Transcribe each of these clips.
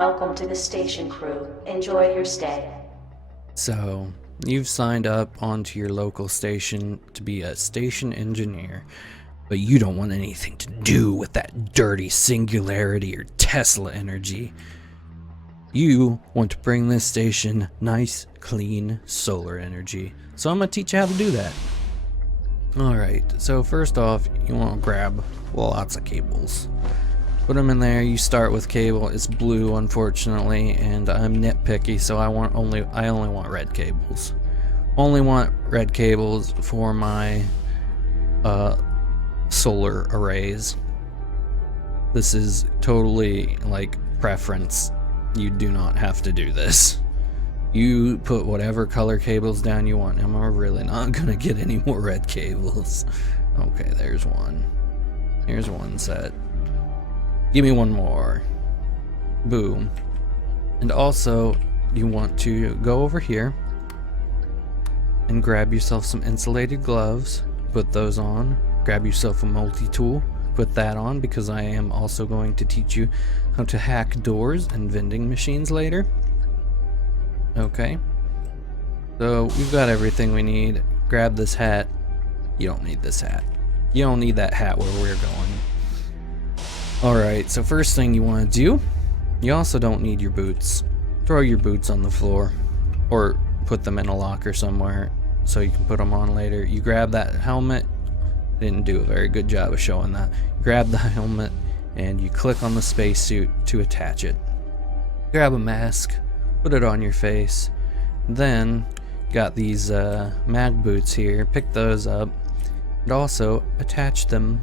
Welcome to the station crew. Enjoy your stay. So, you've signed up onto your local station to be a station engineer, but you don't want anything to do with that dirty singularity or Tesla energy. You want to bring this station nice, clean solar energy. So I'm going to teach you how to do that. Alright, so first off, you want to grab lots of cables. Put them in there. You start with cable. It's blue, unfortunately, and I'm nitpicky, so I only want red cables. Only want red cables for my solar arrays. This is totally like preference. You do not have to do this. You put whatever color cables down you want. I'm really not gonna get any more red cables. Okay, there's one. Here's one set. Give me one more. Boom. And also, you want to go over here and grab yourself some insulated gloves. Put those on. Grab yourself a multi-tool. Put that on because I am also going to teach you how to hack doors and vending machines later. Okay. So, we've got everything we need. Grab this hat. You don't need this hat. You don't need that hat where we're going. Alright, so first thing you want to do, you also don't need your boots. Throw your boots on the floor, or put them in a locker somewhere so you can put them on later. You grab that helmet. Didn't do a very good job of showing that. Grab the helmet and you click on the spacesuit to attach it. Grab a mask, put it on your face. Then, got these mag boots here. Pick those up and also attach them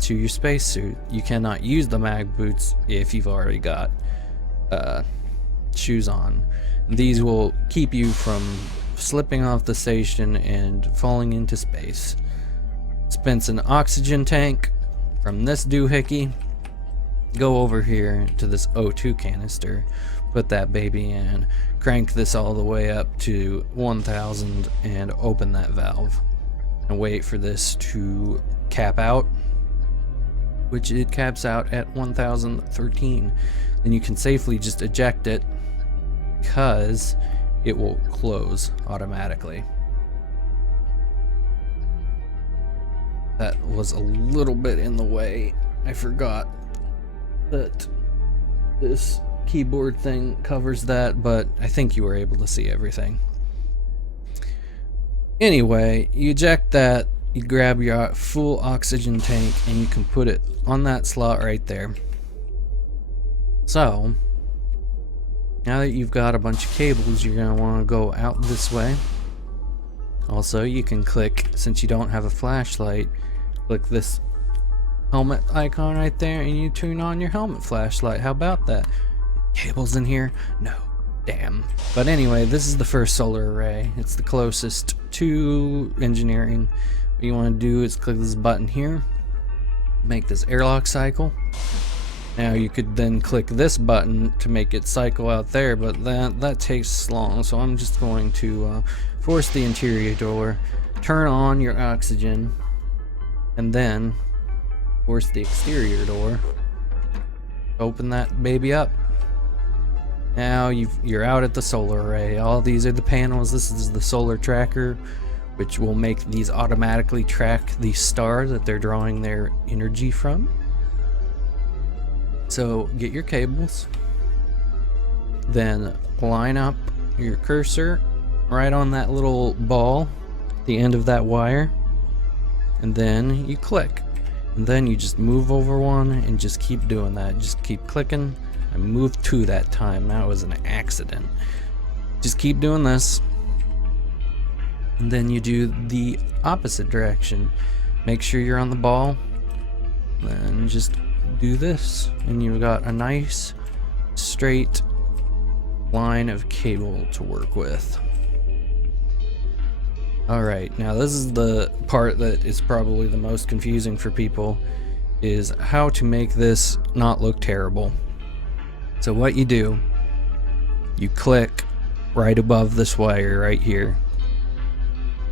to your spacesuit. You cannot use the mag boots if you've already got shoes on. These will keep you from slipping off the station and falling into space. Dispense an oxygen tank from this doohickey. Go over here to this O2 canister. Put that baby in. Crank this all the way up to 1000 and open that valve. And wait for this to cap out, which it caps out at 1013. Then you can safely just eject it because it will close automatically. That was a little bit in the way. I forgot that this keyboard thing covers that, but I think you were able to see everything. Anyway, you eject that, you grab your full oxygen tank, and you can put it on that slot right there. So, now that you've got a bunch of cables, you're going to want to go out this way. Also, you can click, since you don't have a flashlight, click this helmet icon right there and you turn on your helmet flashlight. How about that? Cables in here? No. Damn. But anyway, this is the first solar array. It's the closest to engineering. What you want to do is click this button here, make this airlock cycle. Now you could then click this button to make it cycle out there, but that takes long, so I'm just going to force the interior door, turn on your oxygen, and then force the exterior door. Open that baby up. Now you're out at the solar array. All these are the panels. This is the solar tracker, which will make these automatically track the star that they're drawing their energy from. So get your cables, then line up your cursor right on that little ball, the end of that wire, and then you click. And then you just move over one and just keep doing that. Just keep clicking. I moved two that time. That was an accident. Just keep doing this. And then you do the opposite direction. Make sure you're on the ball. Then just do this. And you've got a nice straight line of cable to work with. Alright, now this is the part that is probably the most confusing for people, is how to make this not look terrible. So what you do, you click right above this wire right here.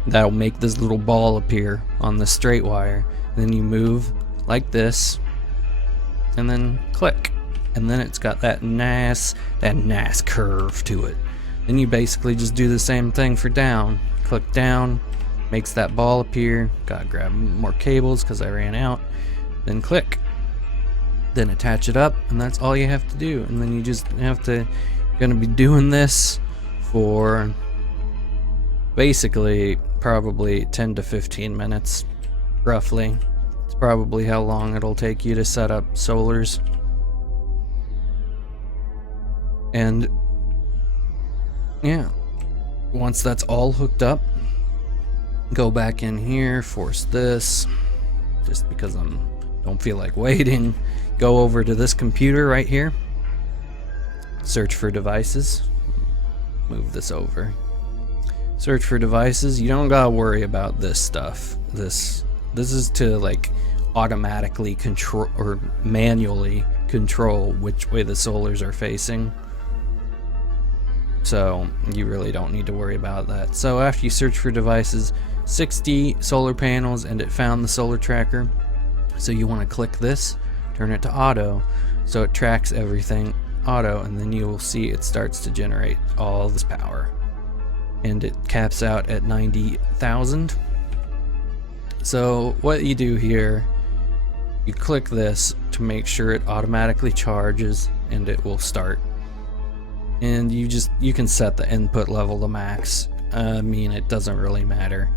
That'll make this little ball appear on the straight wire. Then you move like this, and then click. and then it's got that nice curve to it. Then you basically just do the same thing for down. Click down, makes that ball appear. Gotta grab more cables because I ran out. Then click. Then attach it up, and that's all you have to do. And then you just have to, you're gonna be doing this for basically probably 10 to 15 minutes, roughly. It's probably how long it'll take you to set up solars. And yeah, once that's all hooked up, go back in here, force this, just because don't feel like waiting. Go over to this computer right here, search for devices, move this over, search for devices. You don't gotta worry about this stuff. This is to like automatically control or manually control which way the solars are facing. So you really don't need to worry about that. So after you search for devices, 60 solar panels, and it found the solar tracker. So you want to click this, turn it to auto, so it tracks everything auto, and then you will see it starts to generate all this power. And it caps out at 90,000. So what you do here, you click this to make sure it automatically charges, and it will start. And you can set the input level to max. I mean, it doesn't really matter.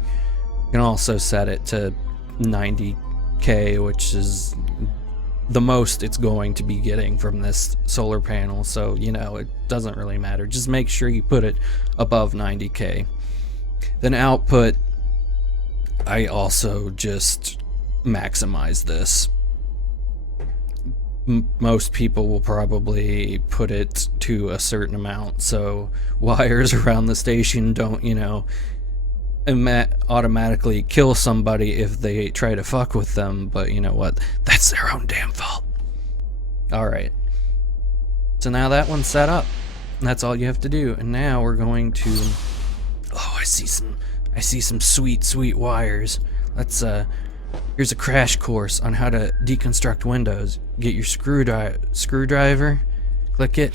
You can also set it to 90K, which is the most it's going to be getting from this solar panel. So, you know, it doesn't really matter. Just make sure you put it above 90K. Then output, I also just maximize this. Most people will probably put it to a certain amount, so wires around the station don't, you know, automatically kill somebody if they try to fuck with them. But you know what? That's their own damn fault. Alright. So now that one's set up. That's all you have to do. And now we're going to... Oh, I see some sweet wires. Let's, here's a crash course on how to deconstruct windows. Get your screwdriver, click it,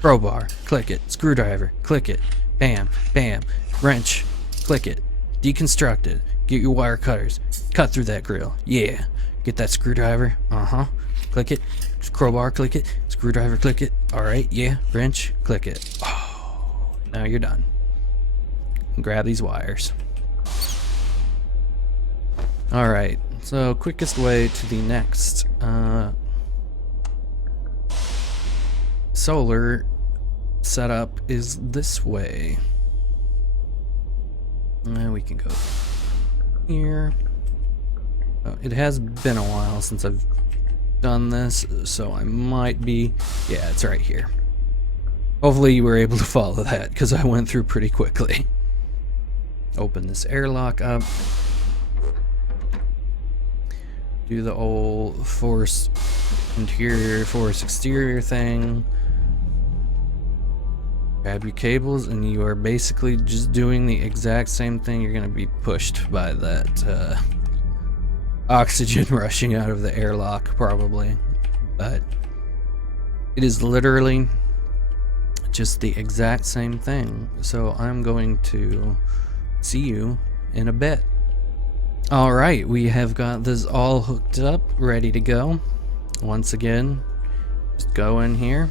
crowbar, click it, screwdriver, click it, bam, bam, wrench, click it, deconstruct it, get your wire cutters, cut through that grill, yeah, get that screwdriver, click it, crowbar, click it, screwdriver, click it, alright, yeah, wrench, click it, oh, now you're done. Grab these wires. Alright, so quickest way to the next solar setup is this way. We can go here. Oh, it has been a while since I've done this, so I might be... Yeah, it's right here. Hopefully you were able to follow that, because I went through pretty quickly. Open this airlock up. Do the old force interior, force exterior thing. Grab your cables, and you are basically just doing the exact same thing. You're going to be pushed by that oxygen rushing out of the airlock, probably. But it is literally just the exact same thing. So I'm going to see you in a bit. Alright, we have got this all hooked up, ready to go. Once again, just go in here,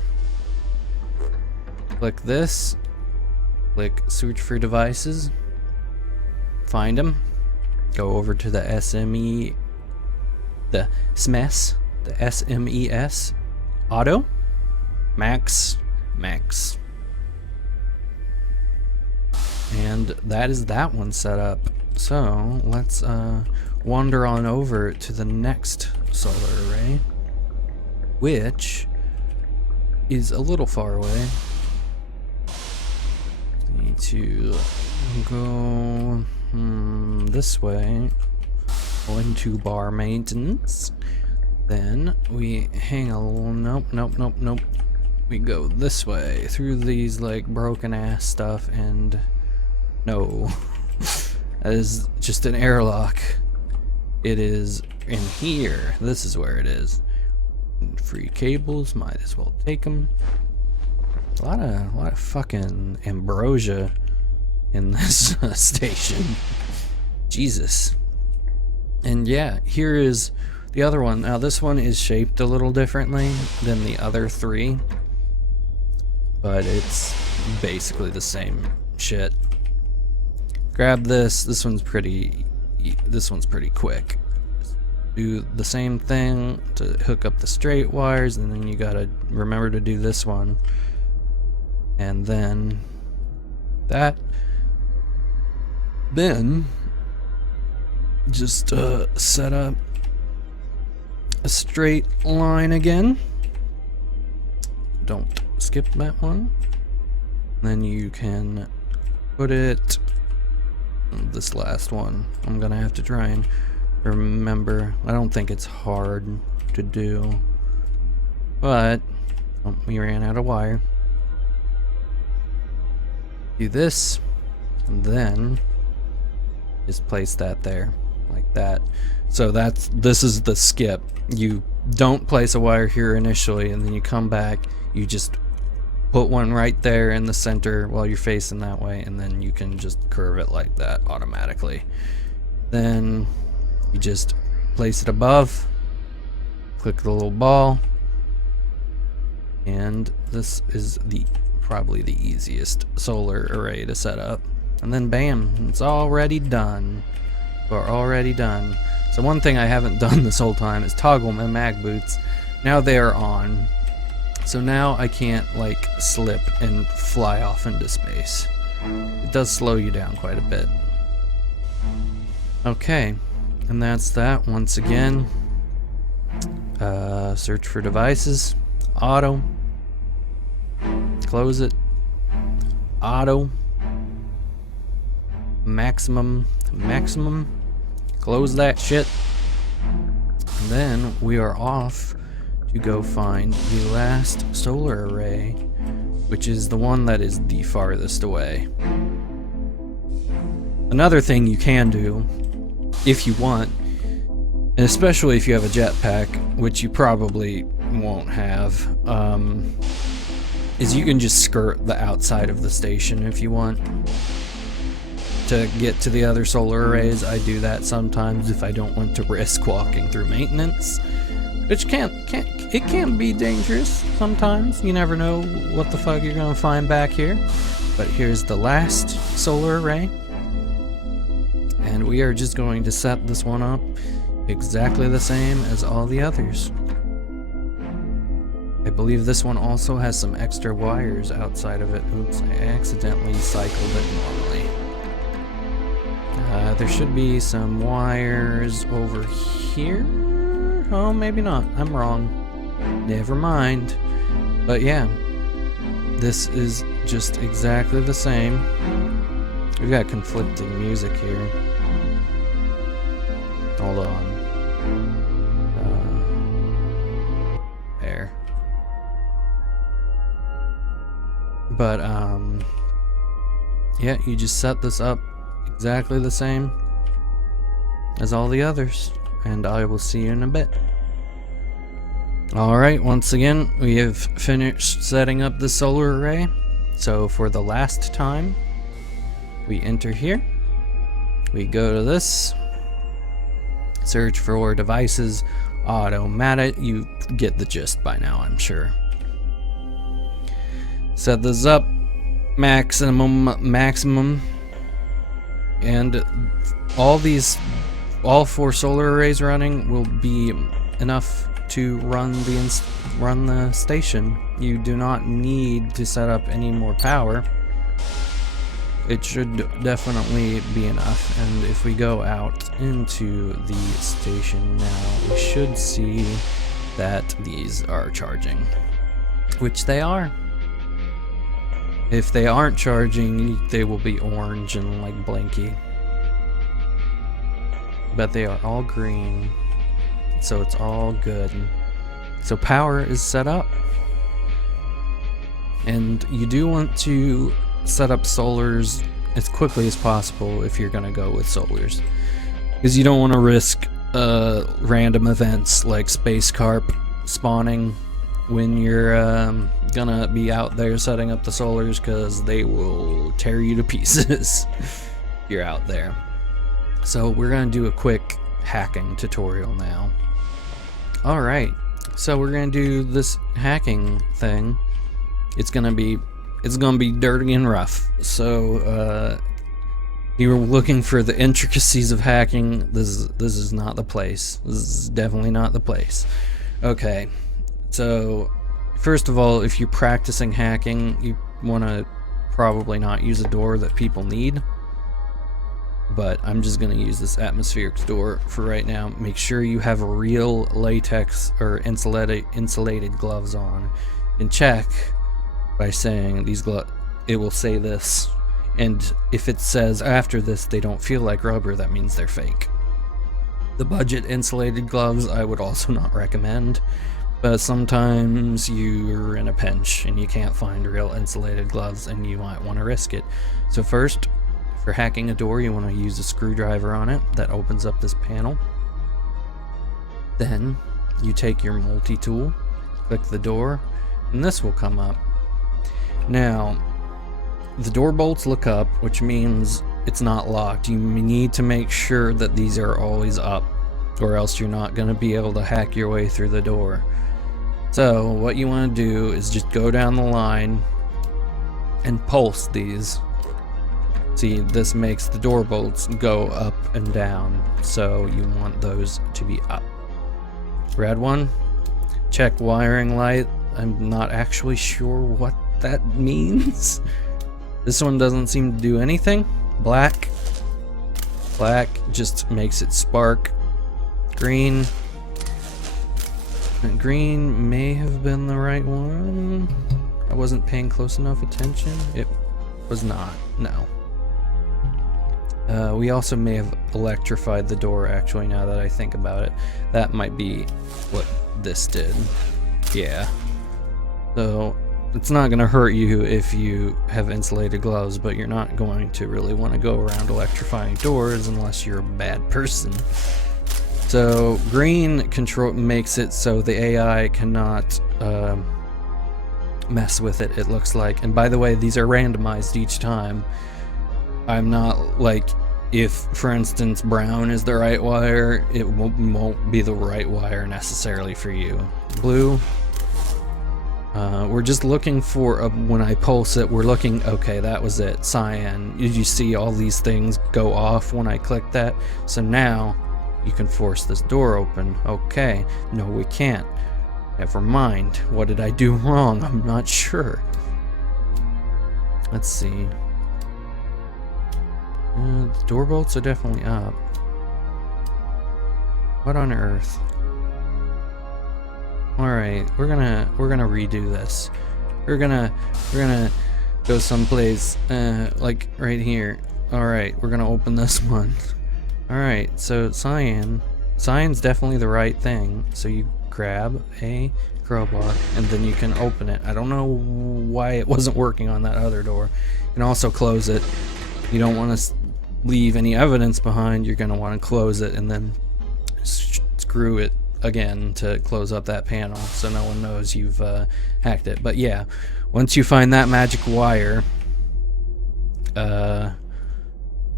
click this, click search for devices, find them, go over to the SMES, auto, max, and that is that one set up. So let's wander on over to the next solar array, which is a little far away. Need to go this way, go into bar maintenance. Then we hang a little, nope. We go this way through these like broken ass stuff, and no. That is just an airlock. It is in here. This is where it is. Free cables, might as well take them. A lot of fucking ambrosia in this station. Jesus. And yeah, here is the other one. Now this one is shaped a little differently than the other three, but it's basically the same shit. Grab this. This one's pretty quick. Do the same thing to hook up the straight wires, and then you gotta remember to do this one, and then that. Then just set up a straight line again. Don't skip that one. Then you can put it. This last one, I'm gonna have to try and remember. I don't think it's hard to do, but we ran out of wire. Do this, and then just place that there like that. So this is the skip. You don't place a wire here initially, and then you come back, you just put one right there in the center while you're facing that way, and then you can just curve it like that automatically. Then you just place it above, click the little ball, and this is probably the easiest solar array to set up. And then bam, it's already done. We're already done. So one thing I haven't done this whole time is toggle my mag boots. Now they are on. So now I can't like slip and fly off into space. It does slow you down quite a bit. Okay, and that's that. Once again, search for devices, auto, close it, auto, maximum, close that shit. And then we are off to go find the last solar array, which is the one that is the farthest away. Another thing you can do, if you want, and especially if you have a jetpack, which you probably won't have, is you can just skirt the outside of the station if you want to get to the other solar arrays. I do that sometimes if I don't want to risk walking through maintenance, which it can be dangerous sometimes. You never know what the fuck you're gonna find back here. But here's the last solar array, and we are just going to set this one up exactly the same as all the others. I believe this one also has some extra wires outside of it. Oops, I accidentally cycled it normally. There should be some wires over here. Oh, maybe not. I'm wrong. Never mind. But yeah, this is just exactly the same. We've got conflicting music here. Hold on. There. But, yeah, you just set this up exactly the same as all the others, and I will see you in a bit. Alright, once again, we have finished setting up the solar array. So for the last time, we enter here, we go to this, search for devices, automatic. You get the gist by now, I'm sure. Set this up, maximum, and all 4 solar arrays running will be enough to run the station. You do not need to set up any more power. It should definitely be enough. And if we go out into the station now, we should see that these are charging, which they are. If they aren't charging, they will be orange and like blinky. But they are all green, so it's all good. So power is set up. And you do want to set up solars as quickly as possible if you're gonna go with solars, because you don't want to risk random events like space carp spawning when you're gonna be out there setting up the solars, because they will tear you to pieces if you're out there. So we're gonna do a quick hacking tutorial now. Alright, so we're gonna do this hacking thing. It's gonna be dirty and rough. So you're looking for the intricacies of hacking. This is not the place. This is definitely not the place. Okay, so first of all, if you're practicing hacking, you want to probably not use a door that people need. But I'm just going to use this atmospheric door for right now. Make sure you have real latex or insulated gloves on, and check by saying these gloves. It will say this, and if it says after this they don't feel like rubber, that means they're fake. The budget insulated gloves I would also not recommend, but sometimes you're in a pinch and you can't find real insulated gloves and you might want to risk it. So first, for hacking a door, you want to use a screwdriver on it that opens up this panel. Then you take your multi-tool, click the door, and this will come up. Now, the door bolts look up, which means it's not locked. You need to make sure that these are always up, or else you're not going to be able to hack your way through the door. So what you want to do is just go down the line and pulse these. See, this makes the door bolts go up and down, so you want those to be up. Red one, check wiring light. I'm not actually sure what that means. This one doesn't seem to do anything. Black just makes it spark. Green may have been the right one. I wasn't paying close enough attention. It was not, no. We also may have electrified the door, actually, now that I think about it. That might be what this did. Yeah. So, it's not going to hurt you if you have insulated gloves, but you're not going to really want to go around electrifying doors unless you're a bad person. So, green control makes it so the AI cannot mess with it, it looks like. And by the way, these are randomized each time. I'm not like, if for instance brown is the right wire, it won't be the right wire necessarily for you. Blue, we're just looking for when I pulse it, we're looking, okay, that was it. Cyan, did you see all these things go off when I click that? So now you can force this door open. Okay, no, we can't. Never mind. What did I do wrong? I'm not sure. Let's see. The door bolts are definitely up. What on earth? Alright, we're gonna redo this. We're gonna go someplace like right here. Alright, we're gonna open this one. Alright, so cyan's definitely the right thing. So you grab a crowbar and then you can open it. I don't know why it wasn't working on that other door. You can also close it. You don't want to leave any evidence behind. You're going to want to close it and then screw it again to close up that panel so no one knows you've hacked it. But yeah, once you find that magic wire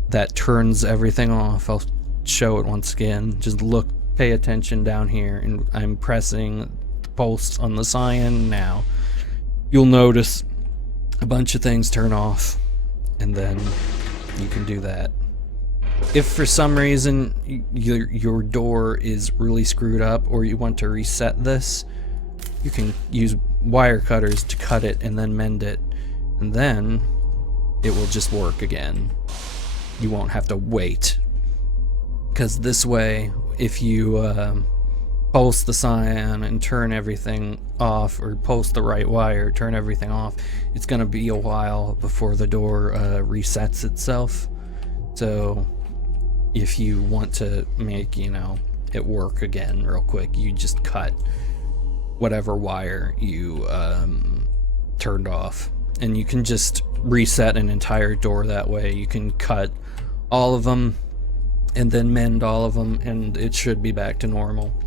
that turns everything off, I'll show it once again. Just look, pay attention down here, and I'm pressing pulse on the cyan now. You'll notice a bunch of things turn off, and then you can do that. If for some reason your door is really screwed up or you want to reset this, you can use wire cutters to cut it and then mend it, and then it will just work again. You won't have to wait, because this way, if you pulse the cyan and turn everything off, or pulse the right wire, turn everything off, it's going to be a while before the door resets itself. So if you want to make, it work again real quick, you just cut whatever wire you turned off, and you can just reset an entire door that way. You can cut all of them and then mend all of them, and it should be back to normal.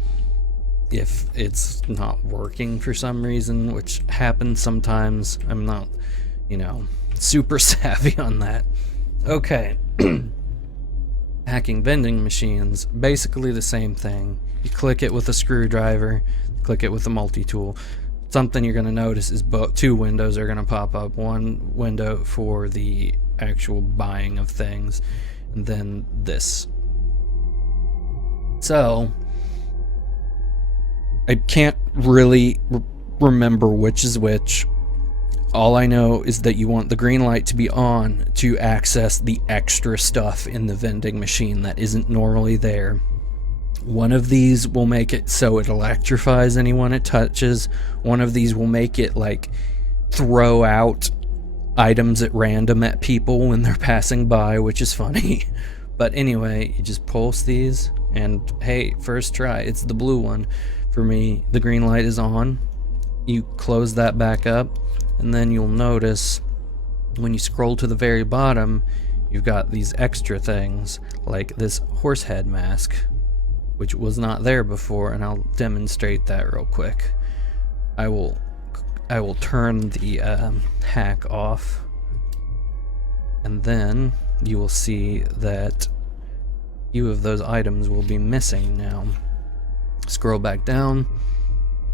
if it's not working for some reason, which happens sometimes. I'm not, you know, super savvy on that. Okay. Hacking vending machines, basically the same thing. You click it with a screwdriver, click it with a multi-tool. Something you're going to notice is two windows are going to pop up. One window for the actual buying of things, and then this. So, I can't really remember which is which. All I know is that you want the green light to be on to access the extra stuff in the vending machine that isn't normally there. One of these will make it so it electrifies anyone it touches. One of these will make it like throw out items at random at people when they're passing by, which is funny. But anyway, you just pulse these and hey, first try, it's the blue one. For me, the green light is on. You close that back up, and then you'll notice when you scroll to the very bottom, you've got these extra things like this horse head mask, which was not there before, and I'll demonstrate that real quick. I will turn the hack off, and then you will see that a few of those items will be missing now. Scroll back down.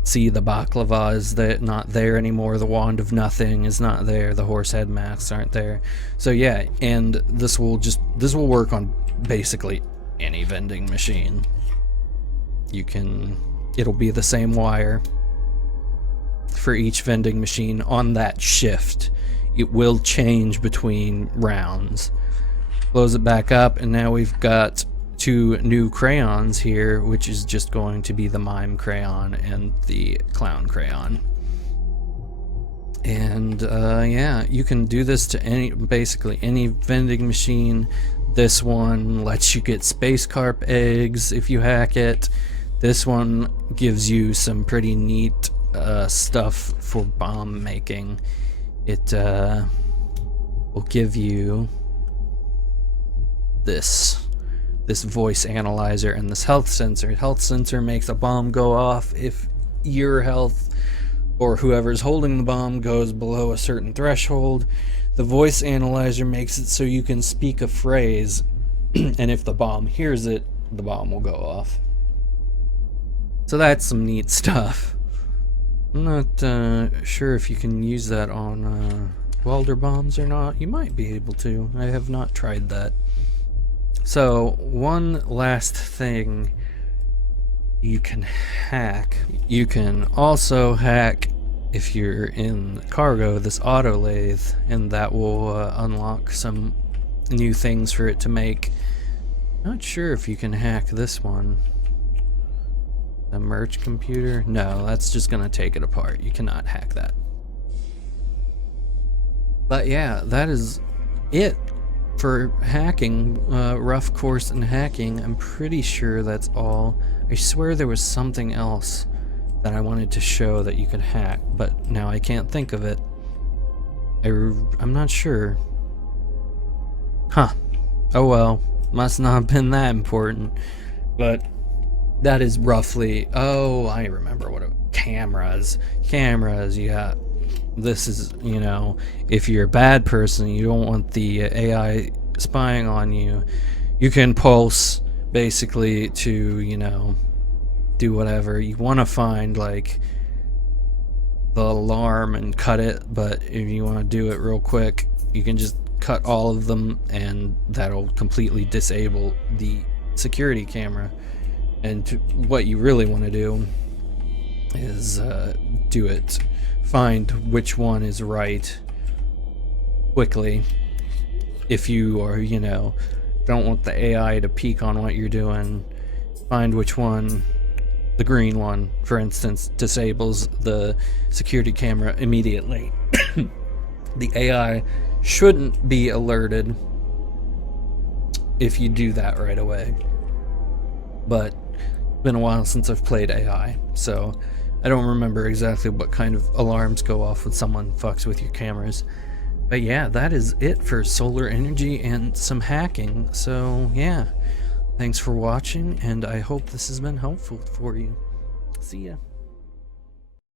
See, the baklava is not there anymore. The wand of nothing is not there. The horse head masks aren't there. So yeah, and this will work on basically any vending machine. It'll be the same wire for each vending machine on that shift. It will change between rounds. Close it back up, and now we've got two new crayons here, which is just going to be the mime crayon and the clown crayon. And yeah, you can do this to basically any vending machine. This one lets you get space carp eggs if you hack it. This one gives you some pretty neat stuff for bomb making. It will give you this voice analyzer and this health sensor. Health sensor makes a bomb go off if your health or whoever's holding the bomb goes below a certain threshold. The voice analyzer makes it so you can speak a phrase, and if the bomb hears it, the bomb will go off. So that's some neat stuff. I'm not sure if you can use that on welder bombs or not. You might be able to. I have not tried that. So, one last thing you can hack. You can also hack, if you're in cargo, this auto lathe, and that will unlock some new things for it to make. Not sure if you can hack this one. A merch computer? No, that's just gonna take it apart. You cannot hack that. But yeah, that is it for hacking, rough course in hacking. I'm pretty sure that's all. I swear there was something else that I wanted to show that you could hack, but now I can't think of it. I'm not sure. Huh. Oh well, must not have been that important. But that is roughly, oh, I remember what it was. Cameras, yeah. This is, you know, if you're a bad person, you don't want the AI spying on you, you can pulse basically to, you know, do whatever. You want to find, like, the alarm and cut it, but if you want to do it real quick, you can just cut all of them, and that'll completely disable the security camera. And what you really want to do is do it. Find which one is right quickly. If you are, you know, don't want the AI to peek on what you're doing, find which one, the green one, for instance, disables the security camera immediately. The AI shouldn't be alerted if you do that right away. But it's been a while since I've played AI, so I don't remember exactly what kind of alarms go off when someone fucks with your cameras. But yeah, that is it for solar energy and some hacking. So yeah, thanks for watching, and I hope this has been helpful for you. See ya.